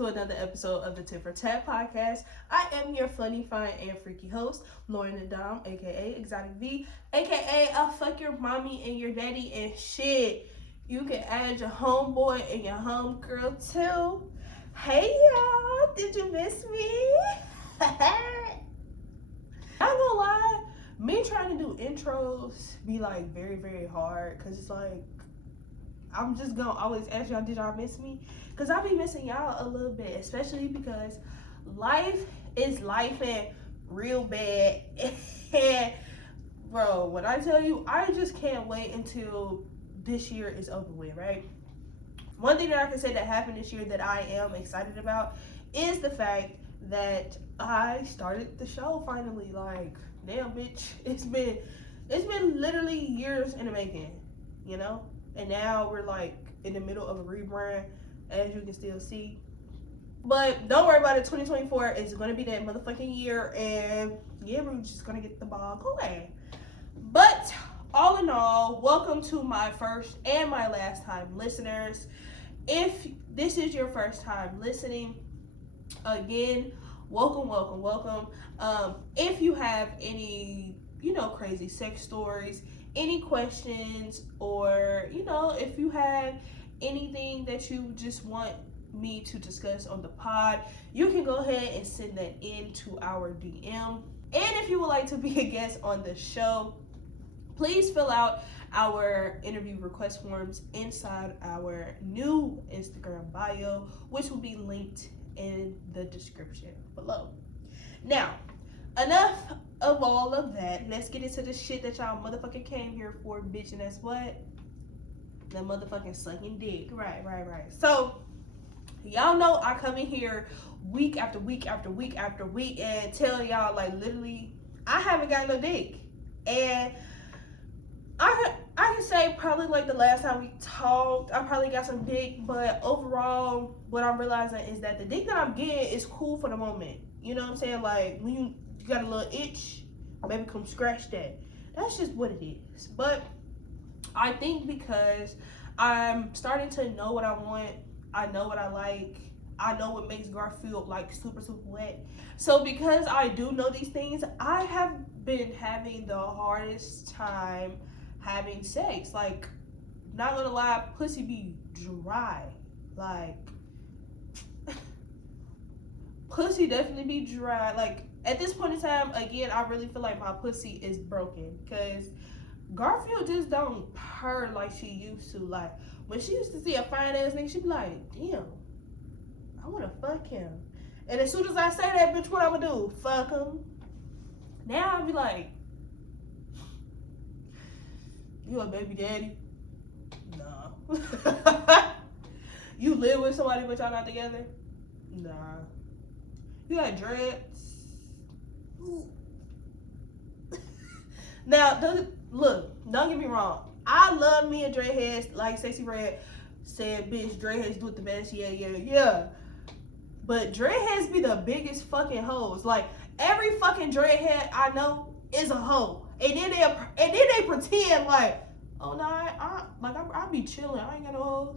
to another episode of the TFT podcast. I am your funny, fine, and freaky host, lauryn.thedom, aka Exotic V, aka I'll fuck your mommy and your daddy and shit. You can add your homeboy and your homegirl too. Hey y'all, did you miss me? I'm gonna lie, me trying to do intros be like very, very hard because it's like I'm just gonna always ask y'all, did y'all miss me? Because I be missing y'all a little bit, especially because life is life and real bad. And bro, when I tell you, I just can't wait until this year is over with, right? One thing that I can say that happened this year that I am excited about is the fact that I started the show finally. Like, damn bitch, it's been literally years in the making, you know? And now we're like in the middle of a rebrand, as you can still see. But don't worry about it, 2024 is gonna be that motherfucking year, and yeah, we're just gonna get the ball going. But all in all, welcome to my first and my last time listeners. If this is your first time listening, again, welcome. If you have any, crazy sex stories, any questions, or if you have anything that you just want me to discuss on the pod, you can go ahead and send that into our DM. And if you would like to be a guest on the show, please fill out our interview request forms inside our new Instagram bio, which will be linked in the description below. Now, enough of all of that. Let's get into the shit that y'all motherfucking came here for, bitch. And that's what? The motherfucking sucking dick. Right. So, y'all know I come in here week after week and tell y'all, like, literally, I haven't got no dick. And I can say probably like the last time we talked, I probably got some dick, but overall, what I'm realizing is that the dick that I'm getting is cool for the moment. You know what I'm saying? Like, when you got a little itch, maybe come scratch that. That's just what it is. But I think because I'm starting to know what I want, I know what I like, I know what makes Garfield like super, super wet. So because I do know these things, I have been having the hardest time having sex. Like, not gonna lie, pussy be dry. Like, pussy definitely be dry. Like, at this point in time, again, I really feel like my pussy is broken because Garfield just don't purr like she used to. Like, when she used to see a fine ass nigga, she'd be like, damn, I wanna fuck him. And as soon as I say that, bitch, what I'ma do? Fuck him. Now I'll be like, you a baby daddy? Nah. You live with somebody but y'all not together? Nah. You got dreads? Now, don't get me wrong. I love me a dreadheads, like Stacey Red said, bitch, dreadheads do it the best, yeah. But dreadheads be the biggest fucking hoes. Like, every fucking dreadhead I know is a hoe. And then they pretend like, oh no, I be chilling. I ain't got no hoes.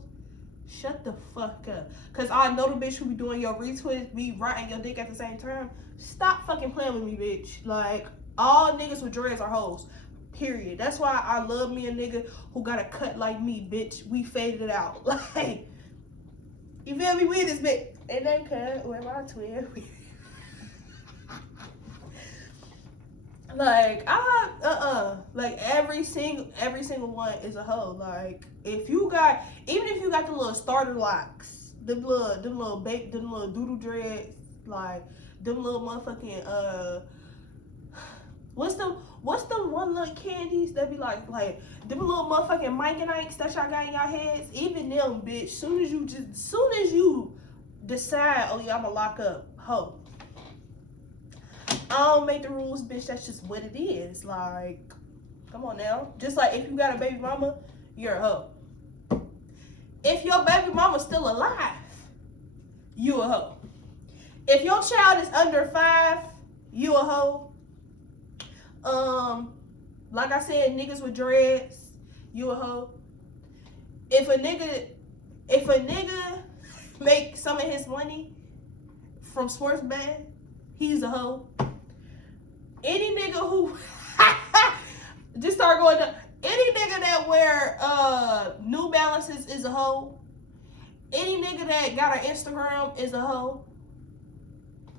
Shut the fuck up. Cause I know the bitch who be doing your retwist, be riding your dick at the same time. Stop fucking playing with me, bitch. Like, all niggas with dreads are hoes. Period. That's why I love me a nigga who got a cut like me, bitch. We faded it out. Like, you feel me? We in this bitch. And they cut with my twin. Like, like every single one is a hoe. Like, even if you got the little starter locks, them little doodle dreads, like them little motherfucking what's the one little candies that be like them little motherfucking Mike and Ikes that y'all got in y'all heads? Even them, bitch, soon as you decide, oh yeah, I'ma lock up, hoe. I don't make the rules, bitch. That's just what it is. Like, come on now. Just like if you got a baby mama, you're a hoe. If your baby mama's still alive, you a hoe. If your child is under 5, you a hoe. Like I said, niggas with dreads, you a hoe. If a nigga make some of his money from sports betting, he's a hoe. Any nigga who just start going to any nigga that wear New Balances is a hoe. Any nigga that got an Instagram is a hoe.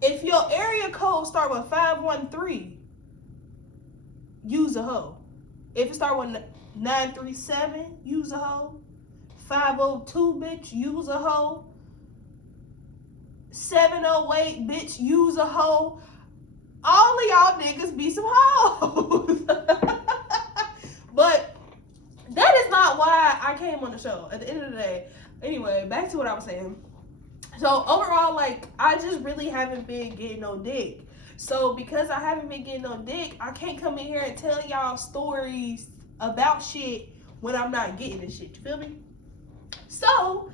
If your area code start with 513, use a hoe. If it start with 937, use a hoe. 502, bitch, use a hoe. 708, bitch, use a hoe. All of y'all niggas be some hoes. But that is not why I came on the show at the end of the day. Anyway, back to what I was saying. So overall, like, I just really haven't been getting no dick. So because I haven't been getting no dick, I can't come in here and tell y'all stories about shit when I'm not getting this shit. You feel me? So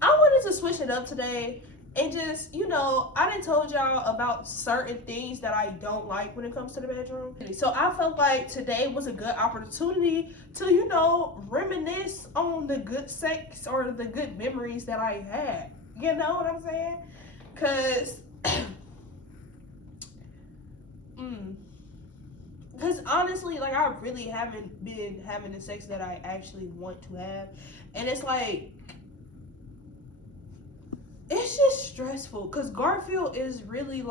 I wanted to switch it up today and just, you know, I done told y'all about certain things that I don't like when it comes to the bedroom. So I felt like today was a good opportunity to, you know, reminisce on the good sex or the good memories that I had. You know what I'm saying? Cause honestly, like, I really haven't been having the sex that I actually want to have. And it's like, it's just stressful. Cause Garfield is really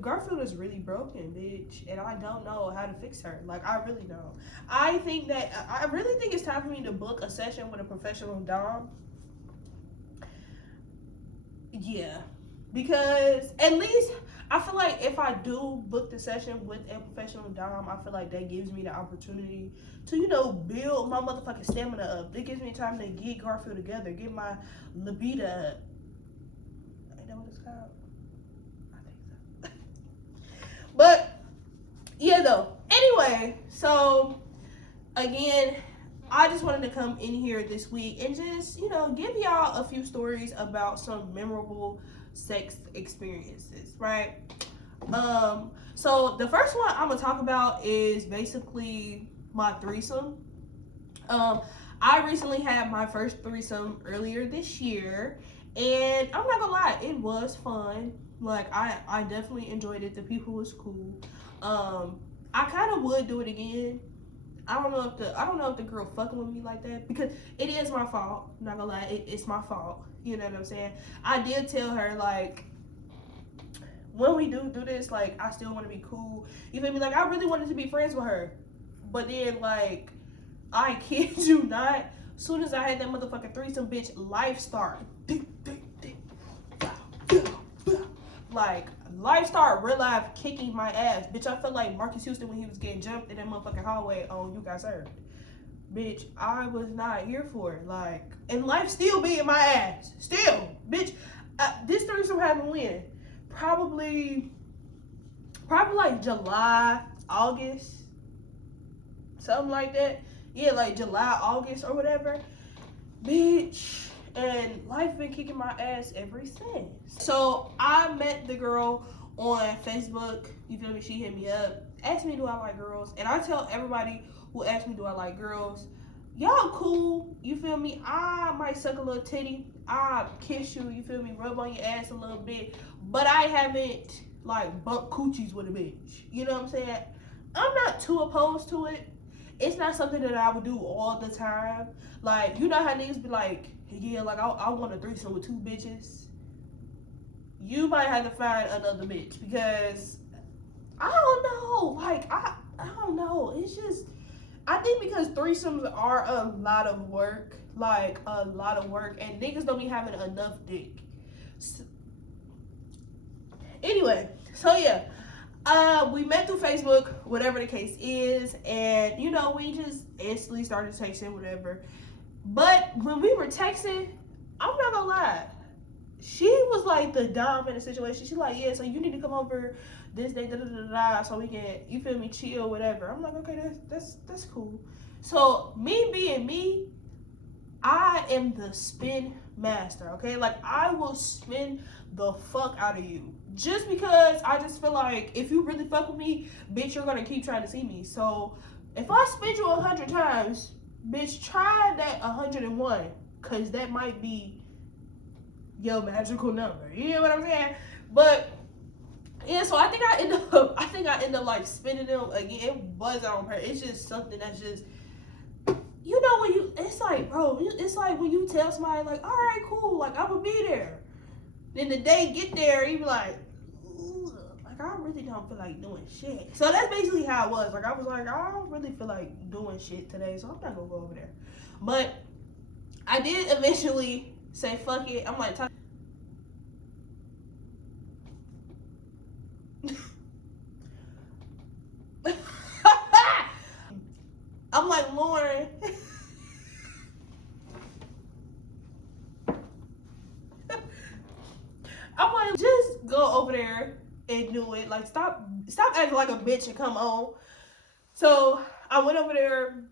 Garfield is really broken, bitch. And I don't know how to fix her. Like, I really don't. I really think it's time for me to book a session with a professional dom. Yeah. Because at least I feel like if I do book the session with a professional dom, I feel like that gives me the opportunity to, you know, build my motherfucking stamina up. It gives me time to get Garfield together, get my libido up. Ain't that what it's called? I think so. But yeah, though. Anyway, so again, I just wanted to come in here this week and just, you know, give y'all a few stories about some memorable sex experiences, right? So the first one I'm gonna talk about is basically my threesome. I recently had my first threesome earlier this year, and I'm not gonna lie, it was fun. Like, I definitely enjoyed it. The people was cool. I kind of would do it again. I don't know if the girl fucking with me like that, because it is my fault. I'm not gonna lie, it's my fault. You know what I'm saying? I did tell her, like, when we do this, like, I still want to be cool. You feel me? Like, I really wanted to be friends with her, but then, like, I kid you not, as soon as I had that motherfucking threesome, bitch, life started. Like, life started real life kicking my ass. Bitch, I felt like Marcus Houston when he was getting jumped in that motherfucking hallway on You Got Served. Bitch, I was not here for it. Like, and life still beating my ass. Still. Bitch, this threesome happened when? Probably like July, August. Something like that. Yeah, like July, August, or whatever. Bitch. And life been kicking my ass ever since. So I met the girl on Facebook. You feel me? She hit me up, asked me do I like girls, and I tell everybody who asks me do I like girls, y'all cool. You feel me? I might suck a little titty. I kiss you. You feel me? Rub on your ass a little bit, but I haven't like bumped coochies with a bitch. You know what I'm saying? I'm not too opposed to it. It's not something that I would do all the time. Like, you know how niggas be like, yeah, like, I want a threesome with 2 bitches. You might have to find another bitch, because I don't know. Like, I don't know. It's just, I think because threesomes are a lot of work. Like, a lot of work. And niggas don't be having enough dick. So, anyway, so yeah. We met through Facebook, whatever the case is. And, you know, we just instantly started texting, whatever. But when we were texting, I'm not gonna lie, she was like the dom in the situation. She's like, yeah, so you need to come over this day, so we can, you feel me, chill, whatever. I'm like, okay, that's cool. So me being me, I am the spin master, okay? Like, I will spin the fuck out of you. Just because I just feel like if you really fuck with me, bitch, you're gonna keep trying to see me. So if I spin you 100 times, bitch, try that 101. because that might be your magical number. You know what I'm saying? But yeah, so I think I end up like spending them again. It wasn't on purpose. It's just something that's just, you know, when you, it's like, bro, it's like when you tell somebody like, all right, cool, like I'm gonna be there. Then the day get there, you be like, like I really don't feel like doing shit. So that's basically how it was. Like I was like, I don't really feel like doing shit today, so I'm not gonna go over there. But I did eventually say fuck it. I'm like, I'm like, Lauren. I'm like, just go over there and do it. Like, stop acting like a bitch and come on. So I went over there,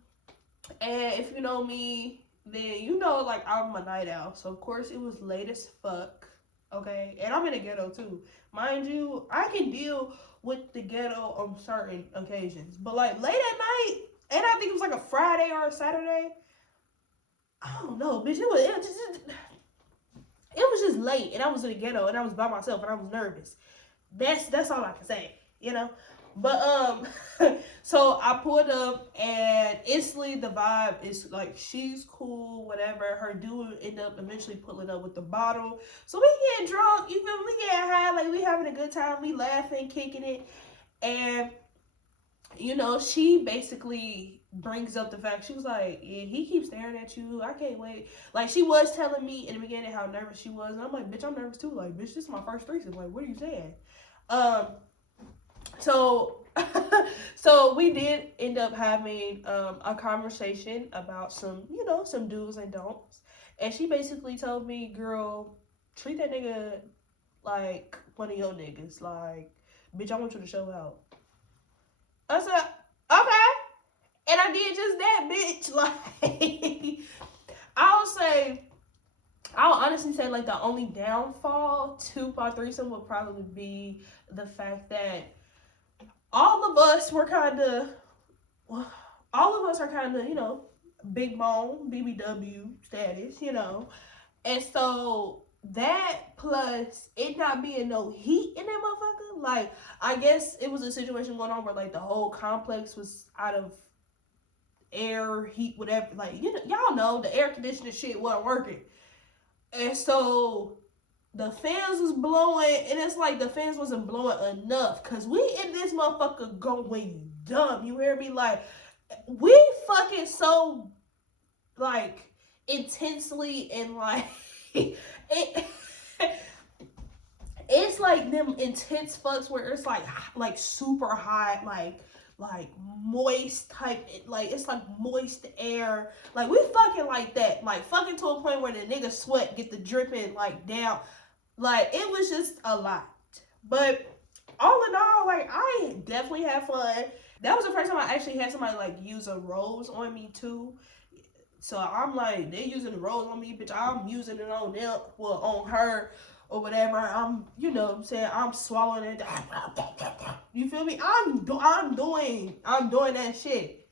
and if you know me, then you know, like, I'm a night owl. So of course it was late as fuck. Okay, and I'm in the ghetto too, mind you. I can deal with the ghetto on certain occasions, but like late at night, and I think it was like a Friday or a Saturday. I don't know, bitch. It was just late, and I was in the ghetto, and I was by myself, and I was nervous. That's all I can say, you know. But so I pulled up, and instantly the vibe is like she's cool, whatever. Her dude ended up eventually pulling up with the bottle, so we getting drunk. You feel me? We getting high, like we having a good time. We laughing, kicking it, and you know, she basically brings up the fact, she was like, yeah, he keeps staring at you, I can't wait. Like, she was telling me in the beginning how nervous she was, and I'm like, bitch, I'm nervous too. Like, bitch, this is my first threesome. Like, what are you saying? So so we did end up having a conversation about some, you know, some do's and don'ts, and she basically told me, girl, treat that nigga like one of your niggas. Like, bitch, I want you to show out. I said, okay. And I did just that, bitch. Like, I'll honestly say, like, the only downfall to my threesome would probably be the fact that all of us are kind of, you know, big bone, BBW status, you know. And so that plus it not being no heat in that motherfucker, like, I guess it was a situation going on where, like, the whole complex was out of air, heat, whatever. Like, you know, y'all know the air conditioning shit wasn't working. And so the fans was blowing, and it's like the fans wasn't blowing enough, because we in this motherfucker going dumb. You hear me? Like, we fucking so, like, intensely, and like, it's like them intense fucks where it's like super hot, like moist type, like it's like moist air. Like, we fucking like that, like fucking to a point where the nigga sweat get the dripping like down. Like, it was just a lot. But all in all, like, I definitely had fun. That was the first time I actually had somebody like use a rose on me too. So I'm like, they using the rose on me, bitch, I'm using it on them, well, on her or whatever. I'm, you know what I'm saying, I'm swallowing it. You feel me? I'm doing that shit.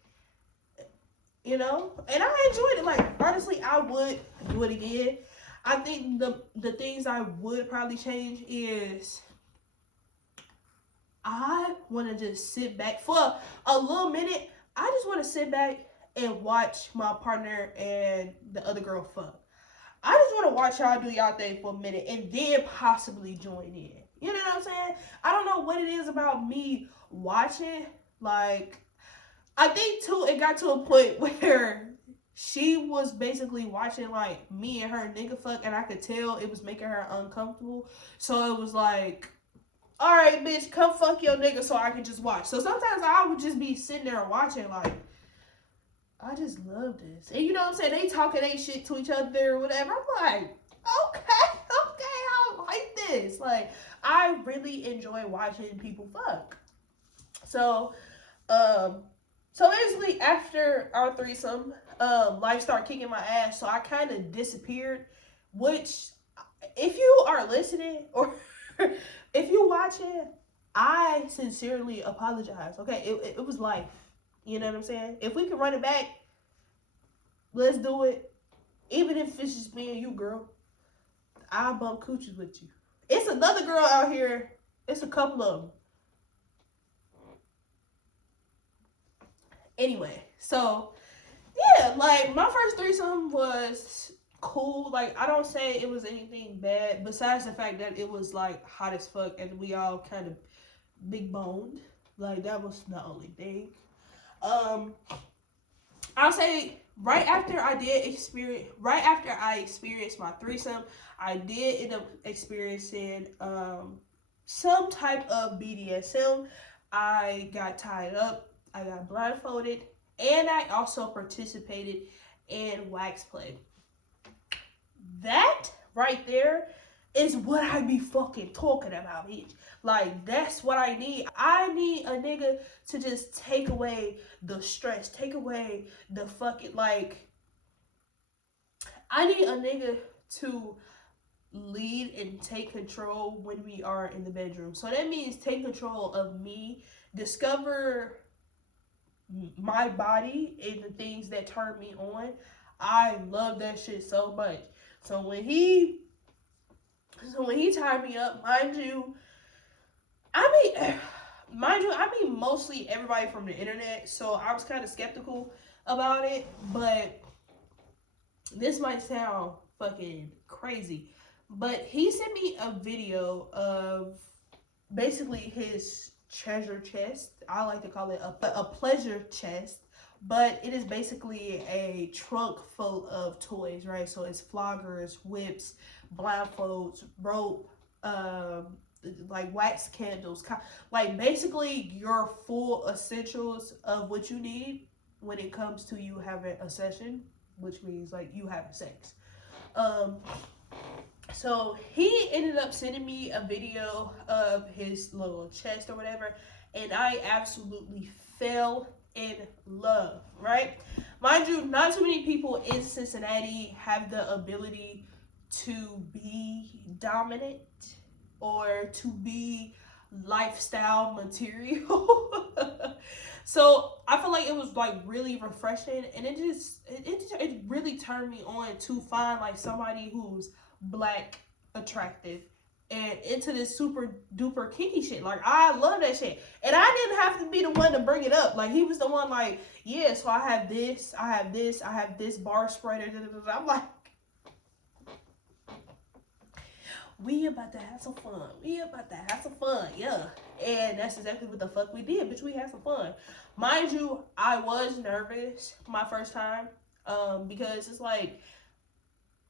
You know? And I enjoyed it. Like, honestly, I would do it again. I think the things I would probably change is I want to just sit back for a little minute. I just want to sit back and watch my partner and the other girl fuck. I just want to watch y'all do y'all thing for a minute and then possibly join in. You know what I'm saying? I don't know what it is about me watching. Like, I think too, it got to a point where she was basically watching like me and her nigga fuck, and I could tell it was making her uncomfortable. So it was like, all right, bitch, come fuck your nigga so I can just watch. So sometimes I would just be sitting there watching like, I just love this. And you know what I'm saying? They talking they shit to each other or whatever. I'm like, okay, I like this. Like, I really enjoy watching people fuck. So, so basically after our threesome, life started kicking my ass. So I kind of disappeared, which, if you are listening or if you watching, I sincerely apologize. Okay, it was life. You know what I'm saying? If we can run it back, let's do it. Even if it's just me and you, girl, I'll bump coochies with you. It's another girl out here. It's a couple of them. Anyway, so yeah, like my first threesome was cool. Like I don't say it was anything bad besides the fact that it was like hot as fuck and we all kind of big boned. Like that was the only thing. I'll say right after I experienced my threesome, I did end up experiencing some type of BDSM. I got tied up, I got blindfolded, and I also participated in wax play. That right there is what I be fucking talking about, bitch. Like, that's what I need. I need a nigga to just take away the stress, take away the fucking, like, I need a nigga to lead and take control when we are in the bedroom. So that means take control of me, discover my body and the things that turn me on. I love that shit so much. So when he tied me up, mind you, I mean mostly everybody from the internet, so I was kind of skeptical about it, but this might sound fucking crazy, but he sent me a video of basically his treasure chest. I like to call it a pleasure chest, but it is basically a trunk full of toys, right? So it's floggers, whips, blindfolds, rope, like wax candles, like basically your full essentials of what you need when it comes to you having a session, which means like you having sex. So he ended up sending me a video of his little chest or whatever, and I absolutely fell in love, right? Mind you, not too many people in Cincinnati have the ability to be dominant or to be lifestyle material. So I feel like it was like really refreshing, and it really turned me on to find like somebody who's black, attractive, and into this super duper kinky shit. Like I love that shit, and I didn't have to be the one to bring it up. Like he was the one, like, yeah, so I have this bar spreader. I'm like, we about to have some fun. Yeah. And that's exactly what the fuck we did, bitch. We had some fun. Mind you, I was nervous my first time, because it's like,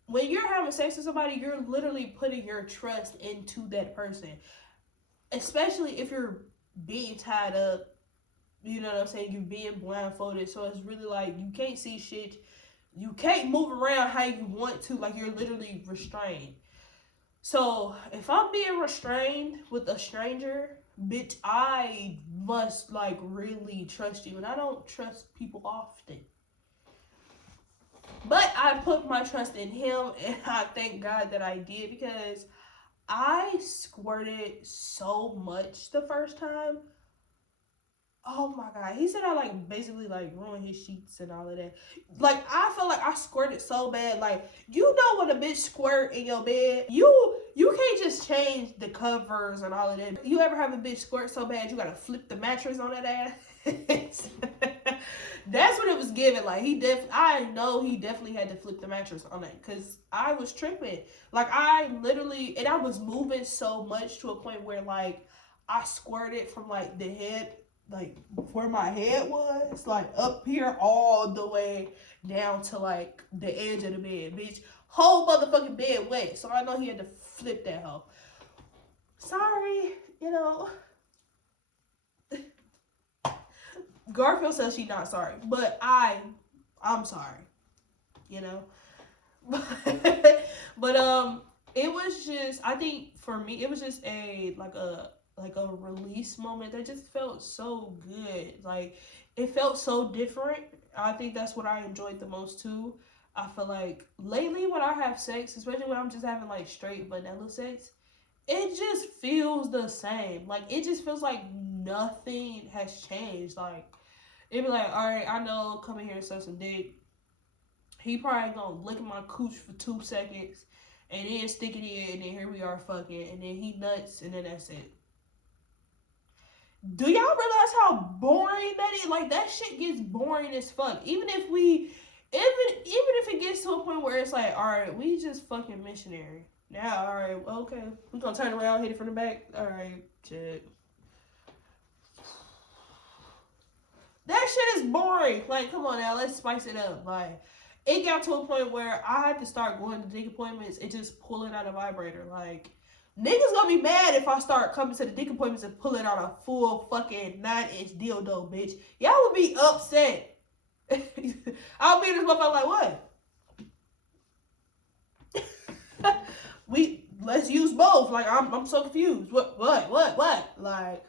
when you're having sex with somebody, you're literally putting your trust into that person. Especially if you're being tied up, you know what I'm saying? You're being blindfolded. So it's really like, you can't see shit. You can't move around how you want to. Like, you're literally restrained. So if I'm being restrained with a stranger, bitch, I must like really trust you. And I don't trust people often. But I put my trust in him, and I thank God that I did, because I squirted so much the first time. Oh my God. He said I like basically like ruined his sheets and all of that. Like I felt like I squirted so bad. Like, you know when a bitch squirt in your bed, you can't just change the covers and all of that. You ever have a bitch squirt so bad you gotta flip the mattress on that ass? That's what it was given. Like I know he definitely had to flip the mattress on that, because I was tripping. Like I was moving so much to a point where like I squirted from like the head, like where my head was, like up here all the way down to like the edge of the bed, bitch. Whole motherfucking bed wet. So I know he had to flip that hoe. Sorry, you know. Garfield says she's not sorry, but I'm sorry, you know. But it was just, I think for me, it was just a release moment that just felt so good. Like it felt so different. I think that's what I enjoyed the most too. I feel like lately when I have sex, especially when I'm just having like straight vanilla sex, it just feels the same. Like it just feels like nothing has changed. Like it'd be like, all right, I know, come in here and suck some dick. He probably gonna lick my cooch for 2 seconds and then stick it in, and then here we are fucking, and then he nuts, and then that's it. Do y'all realize how boring that is? Like, that shit gets boring as fuck. Even if it gets to a point where it's like, all right, we just fucking missionary. Now, all right, okay, we gonna turn around, hit it from the back. All right, shit. That shit is boring. Like, come on now, let's spice it up. Like, it got to a point where I had to start going to dick appointments and just pulling out a vibrator. Like, niggas gonna be mad if I start coming to the dick appointments and pulling out a full fucking 9-inch dildo, bitch. Y'all would be upset. I'll be in this motherfucker like, what? Let's use both. Like, I'm so confused. What? Like,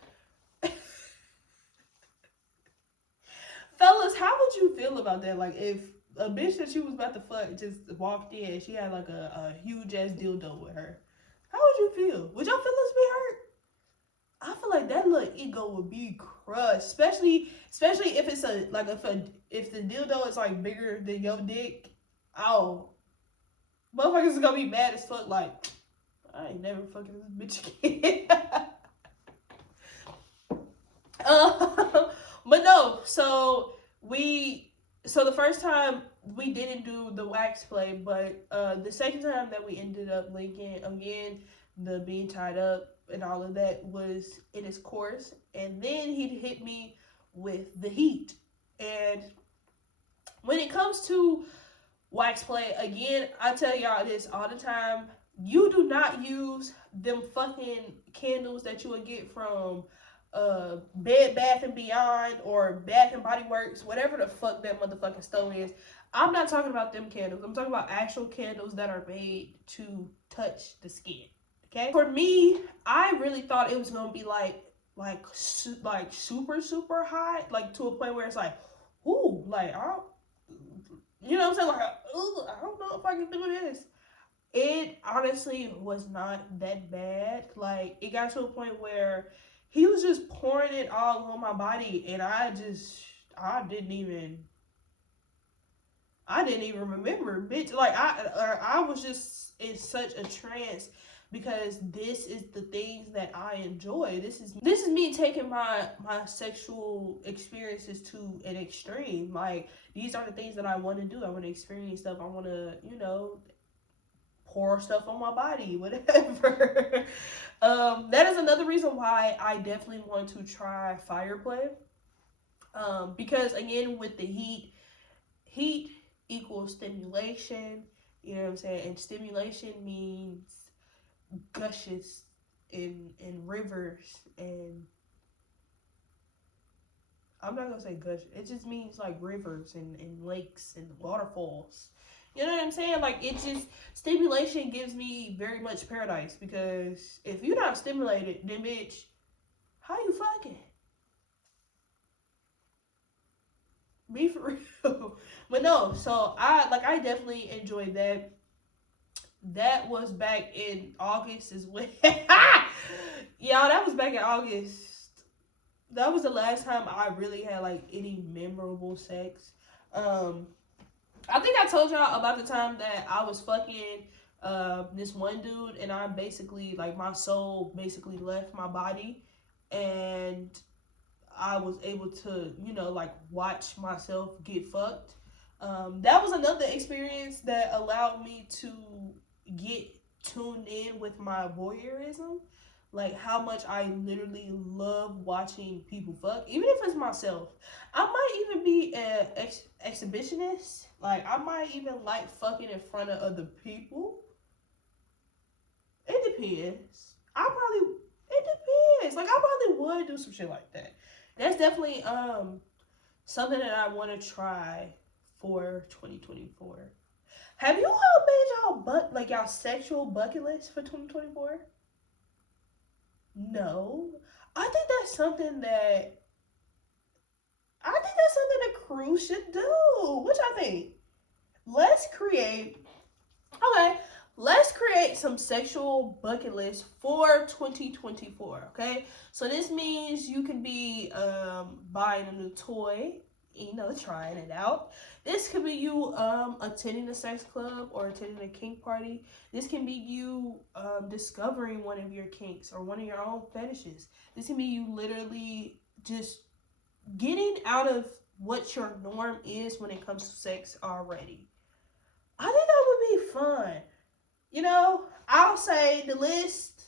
fellas, how would you feel about that? Like, if a bitch that you was about to fuck just walked in, she had like a huge ass dildo with her. How would you feel? Would your feelings be hurt? I feel like that little ego would be crushed, especially if it's if the dildo is like bigger than your dick. Oh, motherfuckers is gonna be mad as fuck. Like, I ain't never fucking this bitch again. But no. So the first time we didn't do the wax play, but the second time that we ended up linking again, the being tied up and all of that was in his course, and then he hit me with the heat. And when it comes to wax play, again, I tell y'all this all the time: you do not use them fucking candles that you would get from Bed Bath and Beyond or Bath and Body Works, whatever the fuck that motherfucking store is. I'm not talking about them candles. I'm talking about actual candles that are made to touch the skin. Okay, for me, I really thought it was gonna be like super hot, like to a point where it's like, ooh, like you know what I'm saying, like, ooh, I don't know if I can do this. It honestly was not that bad. Like, it got to a point where he was just pouring it all on my body, and I didn't even remember, bitch. Like, I was just in such a trance because this is the things that I enjoy. This is me taking my sexual experiences to an extreme. Like, these are the things that I want to do. I want to experience stuff. I want to, pour stuff on my body, whatever. That is another reason why I definitely want to try fire play. Because again, with the heat equals stimulation, you know what I'm saying? And stimulation means gushes in rivers, and I'm not gonna say gush. It just means like rivers and lakes and waterfalls. You know what I'm saying? Like, it just, stimulation gives me very much paradise, because if you're not stimulated, then bitch, how you fucking? Be for real. But no, so I definitely enjoyed that. That was back in August as well. Y'all, that was back in August. That was the last time I really had like any memorable sex. I think I told y'all about the time that I was fucking this one dude, and I basically, like, my soul basically left my body, and I was able to, like, watch myself get fucked. That was another experience that allowed me to get tuned in with my voyeurism. Like, how much I literally love watching people fuck, even if it's myself. I might even be an exhibitionist. Like, I might even like fucking in front of other people. It depends. It depends. Like, I probably would do some shit like that. That's definitely something that I want to try for 2024. Have you all made y'all sexual bucket list for 2024? No. I think that's something that the crew should do. What y'all think? Let's create some sexual bucket lists for 2024, okay? So this means you can be buying a new toy. trying it out. This could be you attending a sex club or attending a kink party. This can be you discovering one of your kinks or one of your own fetishes. This can be you literally just getting out of what your norm is when it comes to sex already. I think that would be fun. I'll say the list,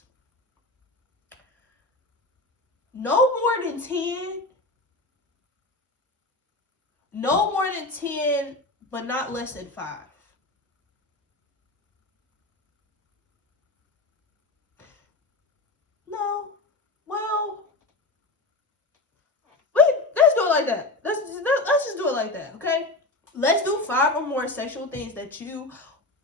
no more than 10. No more than 10, but not less than 5. No. Well, let's do it like that. Let's just do it like that, okay? Let's do 5 or more sexual things that you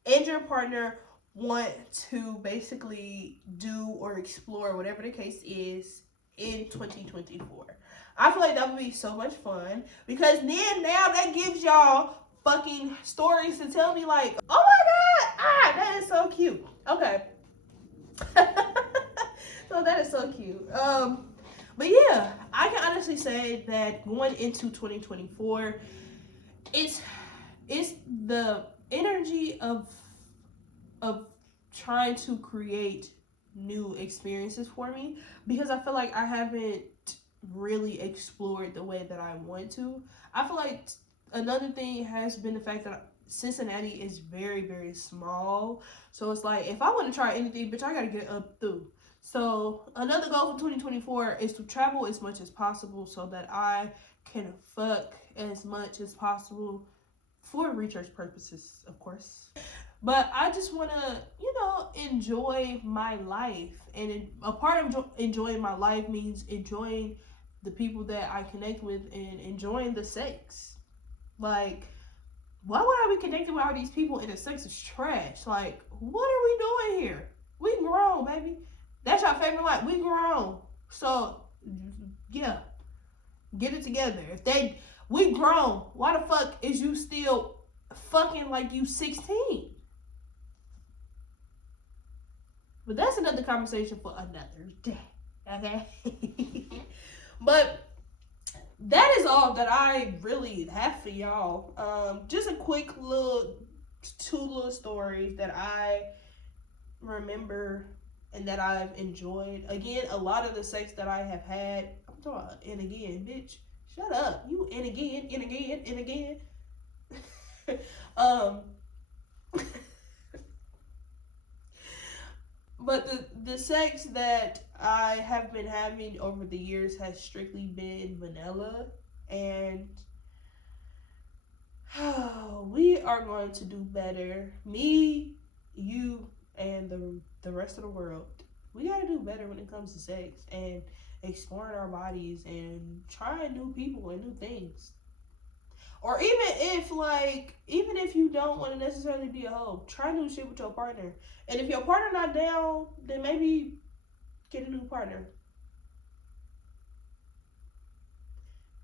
and your partner want to basically do or explore, whatever the case is, in 2024. I feel like that would be so much fun because then now that gives y'all fucking stories to tell me like, oh my god, that is so cute. Okay. So that is so cute. But yeah, I can honestly say that going into 2024, it's the energy of trying to create new experiences for me because I feel like I haven't really explored the way that I want to. I feel like another thing has been the fact that Cincinnati is very, very small. So it's like, if I want to try anything, bitch, I got to get up through. So another goal for 2024 is to travel as much as possible so that I can fuck as much as possible for research purposes, of course. But I just want to, enjoy my life. And a part of enjoying my life means enjoying the people that I connect with and enjoying the sex. Like, why would I be connected with all these people and the sex is trash? Like, what are we doing here? We grown, baby. That's our favorite life. We grown. So, yeah. Get it together. We grown, why the fuck is you still fucking like you 16? But that's another conversation for another day. Okay? But that is all that I really have for y'all. Just a quick two little stories that I remember and that I've enjoyed. Again, a lot of the sex that I have had, I'm talking about, and again, bitch, shut up. You and again, and again, and again. But the sex that I have been having over the years has strictly been vanilla, and we are going to do better. Me, you, and the rest of the world. We gotta do better when it comes to sex and exploring our bodies and trying new people and new things. Or even if you don't want to necessarily be a hoe, try new shit with your partner. And if your partner not down, then maybe get a new partner.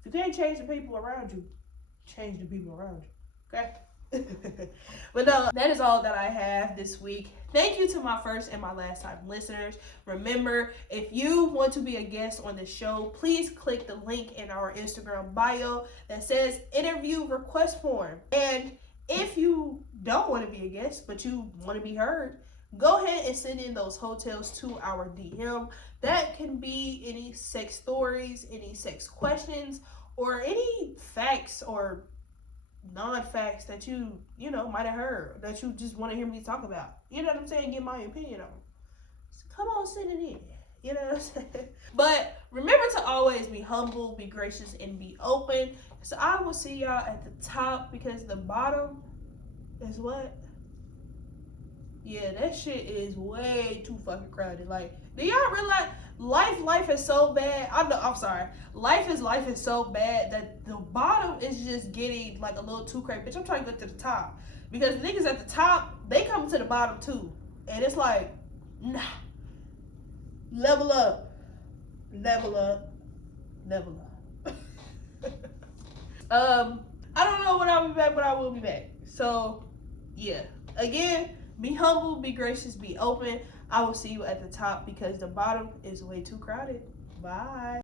If you can't change the people around you, change the people around you. Okay? But no, that is all that I have this week. Thank you to my first and my last time listeners. Remember, if you want to be a guest on the show, please click the link in our Instagram bio that says interview request form. And if you don't want to be a guest, but you want to be heard, go ahead and send in those hotels to our DM. That can be any sex stories, any sex questions, or any facts or non-facts that you might have heard that you just want to hear me talk about. You know what I'm saying? Get my opinion on. So come on, send it in. You know what I'm saying? But remember to always be humble, be gracious, and be open. So I will see y'all at the top because the bottom is what? Yeah, that shit is way too fucking crowded. Like, do y'all realize life is so bad? I'm sorry. Life is so bad that the bottom is just getting like a little too crazy. Bitch, I'm trying to get to the top. Because the niggas at the top, they come to the bottom too. And it's like, nah. Level up. Level up. Level up. I don't know when I'll be back, but I will be back. So, yeah. Again, be humble, be gracious, be open. I will see you at the top because the bottom is way too crowded. Bye.